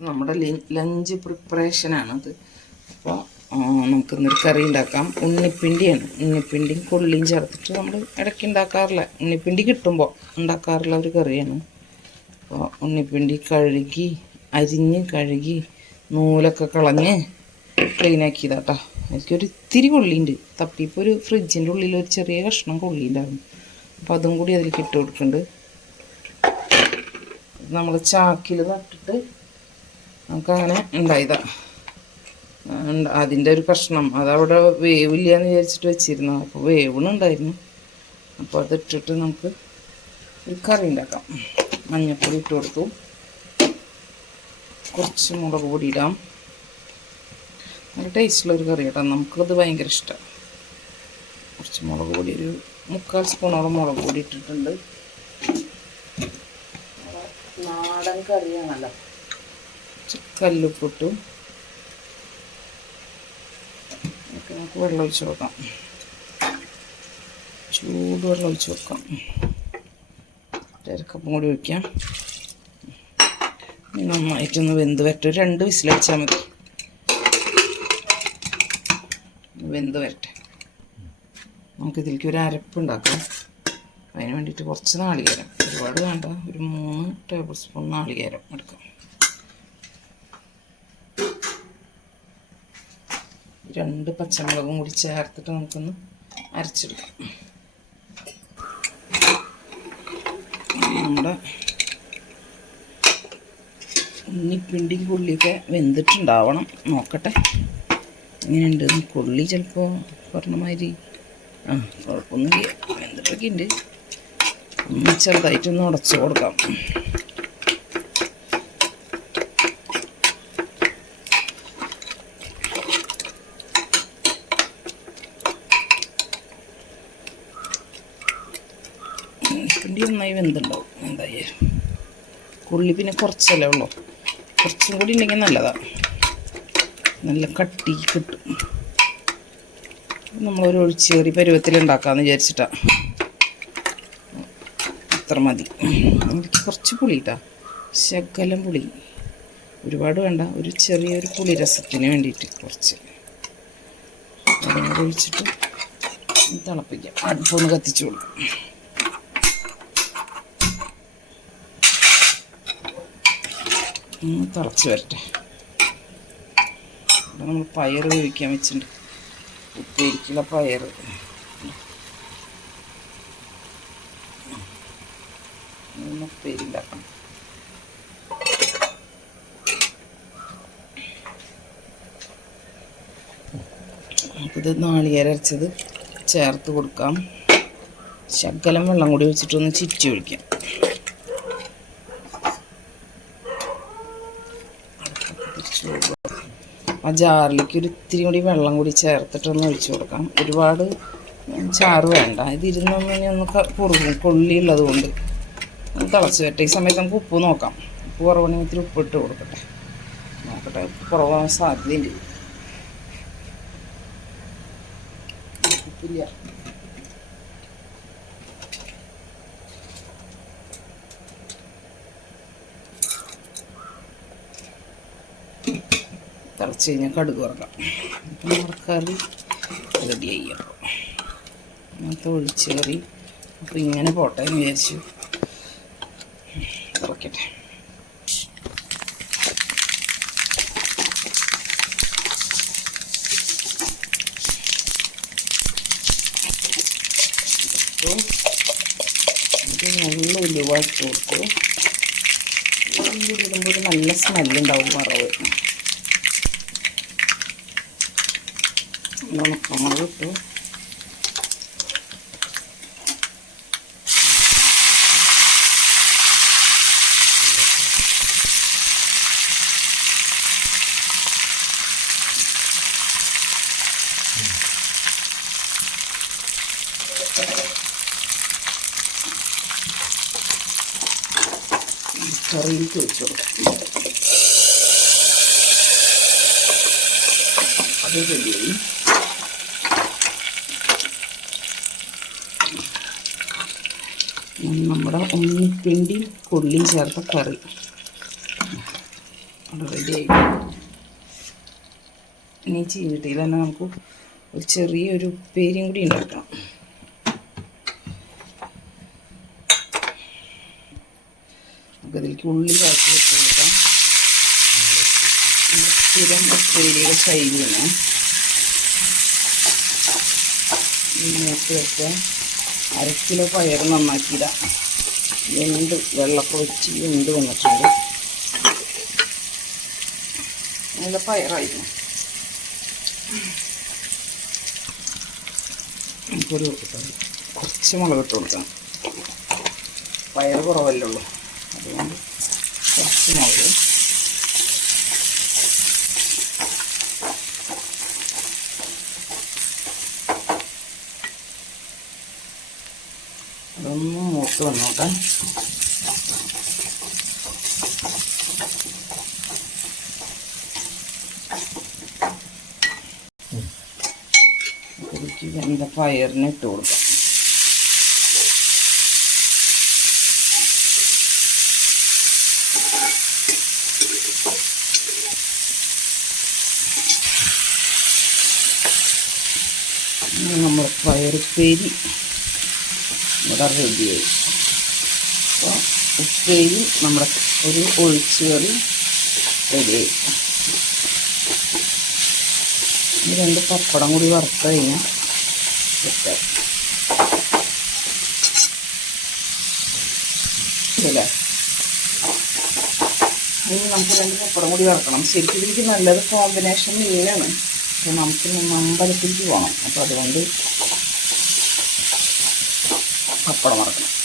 നമ്മുടെ ലഞ്ച് പ്രിപ്പറേഷനാണത്. അപ്പോൾ നമുക്ക് നമുക്കിന്നൊരു കറി ഉണ്ടാക്കാം. ഉണ്ണിപ്പിണ്ടിയാണ്. ഉണ്ണിപ്പിണ്ടിയും കൊള്ളിയും ചേർത്തിട്ട് നമ്മൾ ഇടയ്ക്ക് ഉണ്ടാക്കാറില്ല. ഉണ്ണിപ്പിണ്ടി കിട്ടുമ്പോൾ ഉണ്ടാക്കാറുള്ള ഒരു കറിയാണ്. അപ്പോൾ ഉണ്ണിപ്പിണ്ടി കഴുകി അരിഞ്ഞ് കഴുകി നൂലൊക്കെ കളഞ്ഞ് ക്ലീനാക്കിയതാട്ടോ എനിക്കൊരു ഇത്തിരി കൊള്ളിയുണ്ട്. തപ്പിപ്പോൾ ഒരു ഫ്രിഡ്ജിന്റെ ഉള്ളിൽ ഒരു ചെറിയ കഷ്ണം കൊള്ളിയുണ്ടാകും അപ്പോൾ അതും കൂടി അതിലേക്ക് ഇട്ട് കൊടുക്കുന്നുണ്ട്. നമ്മൾ ചാക്കിൽ നട്ടിട്ട് നമുക്കങ്ങനെ ഉണ്ടായതാണ് ഉണ്ട്. അതിന്റെ ഒരു പ്രശ്നം. അതവിടെ വേവില്ല എന്ന് വിചാരിച്ചിട്ട് വെച്ചിരുന്നു. അപ്പോൾ വേവണുണ്ടായിരുന്നു. അപ്പോൾ അതിട്ടിട്ട് നമുക്ക് ഒരു കറി ഉണ്ടാക്കാം. മഞ്ഞൾപ്പൊടി ഇട്ട് കൊടുത്തു. കുറച്ച് മുളക് പൊടി ഇടാം. നല്ല ടേസ്റ്റുള്ള ഒരു കറി കേട്ടോ. നമുക്കത് ഭയങ്കര ഇഷ്ടമാണ് കുറച്ച് മുളക് പൊടി ഒരു മുക്കാൽ സ്പൂണോളം മുളക് പൊടി ഇട്ടിട്ടുണ്ട്. നാടൻ കറിയാണല്ലോ. കല്ലുപ്പിട്ടു. ഒക്കെ നമുക്ക് വെള്ളം ഒഴിച്ച് കൊടുക്കാം. ചൂട് വെള്ളം ഒഴിച്ച് കൊടുക്കാം അരക്കപ്പം കൂടി ഒഴിക്കാം. നന്നായിട്ടൊന്ന് വെന്ത് വരട്ടെ. രണ്ട് വിസിലടിച്ചാൽ മതി. വെന്ത് വരട്ടെ. നമുക്കിതിലേക്ക് ഒരു അരപ്പ് ഉണ്ടാക്കാം. അതിന് വേണ്ടിയിട്ട് കുറച്ച് നാളികേരം. ഒരുപാട് വേണ്ട. ഒരു മൂന്ന് ടേബിൾ സ്പൂൺ നാളികേരം എടുക്കാം. രണ്ട് പച്ചമുളകും കൂടി ചേർത്തിട്ട് നമുക്കൊന്ന് അരച്ചെടുക്കാം. നമ്മുടെ ഉണ്ണിപ്പിണ്ടിയും കൊള്ളിയൊക്കെ വെന്തിട്ടുണ്ടാവണം. നോക്കട്ടെ. ഇങ്ങനെയുണ്ട്. കൊള്ളി ചിലപ്പോൾ പറഞ്ഞമാതിരി ആ കുഴപ്പമൊന്നുമില്ല വെന്തിട്ടൊക്കെ ഉണ്ട് ഒന്ന് ചെറുതായിട്ടൊന്ന് ഉടച്ചു കൊടുക്കാം ഉണ്ണിപ്പിണ്ടി നന്നായി വെന്തുണ്ടാവും എന്തായി? ഉള്ളി പിന്നെ കുറച്ചല്ലേ ഉള്ളൂ. കുറച്ചും കൂടി ഉണ്ടെങ്കിൽ നല്ലതാണ്. നല്ല കട്ടി കിട്ടും. നമ്മളൊരു ഒഴിച്ചേറി പരുവത്തിൽ ഉണ്ടാക്കാമെന്ന് വിചാരിച്ചിട്ടാണ് അത്ര മതി. എനിക്ക് കുറച്ച് പുളി ശകലം പുളി. ഒരുപാട് വേണ്ട. ഒരു ചെറിയൊരു പുളി രസത്തിന് വേണ്ടിയിട്ട് കുറച്ച്. ഒന്ന് തിളപ്പിക്കാം. അടുപ്പൊന്ന് കത്തിച്ചു കൊടുക്കാം. ഒന്ന് തിളച്ച് വരട്ടെ. ഇവിടെ നമ്മൾ പയർ വേവിക്കാൻ വെച്ചിട്ടുണ്ട്. ഉപ്പേരിക്കുള്ള പയർ. ഉപ്പേരി ഉണ്ടാക്കണം നാളികേരം അരച്ചത് ചേർത്ത് കൊടുക്കാം. ശകലം വെള്ളം കൂടി വെച്ചിട്ടൊന്ന് ചുറ്റി ഒഴിക്കാം. ആ ജാറിലേക്ക് ഒരു ഇത്തിരി കൂടി വെള്ളം കൂടി ചേർത്തിട്ടൊന്ന് ഒഴിച്ചു കൊടുക്കാം. ഒരുപാട് ചാറ് വേണ്ട. ഇത് ഇനി ഒന്ന് കുറുകും കൊള്ളിയുള്ളത് കൊണ്ട് തിളച്ച് വരട്ടെ. ഈ സമയത്ത് നമുക്ക് ഉപ്പ് നോക്കാം. ഉപ്പ് കുറവാണെങ്കിൽ ഇത്തിരി ഉപ്പ് ഇട്ട് കൊടുക്കട്ടെ. നോക്കട്ടെ കുറവാൻ സാധ്യതയുണ്ട്. ഉപ്പില്ല. തിളച്ച് കഴിഞ്ഞാൽ കടുക് വറക്കാം. അപ്പം നമ്മുടെ കറി റെഡി ആയി അങ്ങനത്തെ ഒഴിച്ചേറി അപ്പോൾ ഇങ്ങനെ പോട്ടെ എന്ന് വിചാരിച്ചു. ഇത് നല്ല ഉലുവ ഇട്ട് കൊടുത്തു. ഇടുമ്പോൾ നല്ല സ്മെല്ലുണ്ടാവും വറവ് ഉണക്കമുളക് ഇട്ടു കറിയിലേക്ക് വെച്ച് കൊടുക്കാം അത് റെഡിയായി നമ്മുടെ ഉണ്ണിപ്പിണ്ടിയും കൊള്ളിയും ചേർത്ത കറി. റെഡിയായി ഇനി ചീനിട്ടിയിൽ തന്നെ നമുക്ക് ഒരു ചെറിയൊരു ഉപ്പേരിയും കൂടി ഉണ്ടാക്കണം നമുക്ക് ഇതിലേക്ക് ഉള്ളി ചേർത്ത് വെച്ച് കൊടുക്കാം. നമ്മുടെ സ്ഥിരം ഉപ്പേരിയുടെ ശൈലിയാണ് ഇങ്ങോട്ട് വെച്ച് അര കിലോ പയർ നന്നാക്കിയിടാം എന്ത് വെള്ളമൊക്കെ വെന്ത് വന്നിട്ടുണ്ട്. നല്ല പയറായിരുന്നു. നമുക്കൊരു കുറച്ച് മുളക് ഇട്ട് കൊടുക്കണം പയർ കുറവല്ലേ ഉള്ളൂ. അതുകൊണ്ട് കുറച്ച് മുളക്. അതൊന്ന് മൂത്ത് വന്നോട്ടെ. ഇതിലേക്ക് വെന്ത പയറിന് ഇട്ട് കൊടുക്കാം. ഇനി ഫയർ പയറുപ്പേരി ഇവിടെ റെഡിയായി അപ്പോൾ ഉപ്പേരി നമ്മുടെ ഒരു ഒഴിച്ചു കറി റെഡിയായി രണ്ട് പപ്പടം കൂടി വറുത്ത് കഴിഞ്ഞാൽ ഇനി നമുക്ക് രണ്ട് പപ്പടം കൂടി വറക്കണം. ശരിക്കും ഇതിലേക്ക് നല്ലത് കോമ്പിനേഷൻ മീനാണ് അപ്പോൾ നമുക്ക് ഇന്ന് അമ്പലത്തിലേക്ക് പോകണം അപ്പോൾ അതുകൊണ്ട് പപ്പടം വറക്കണം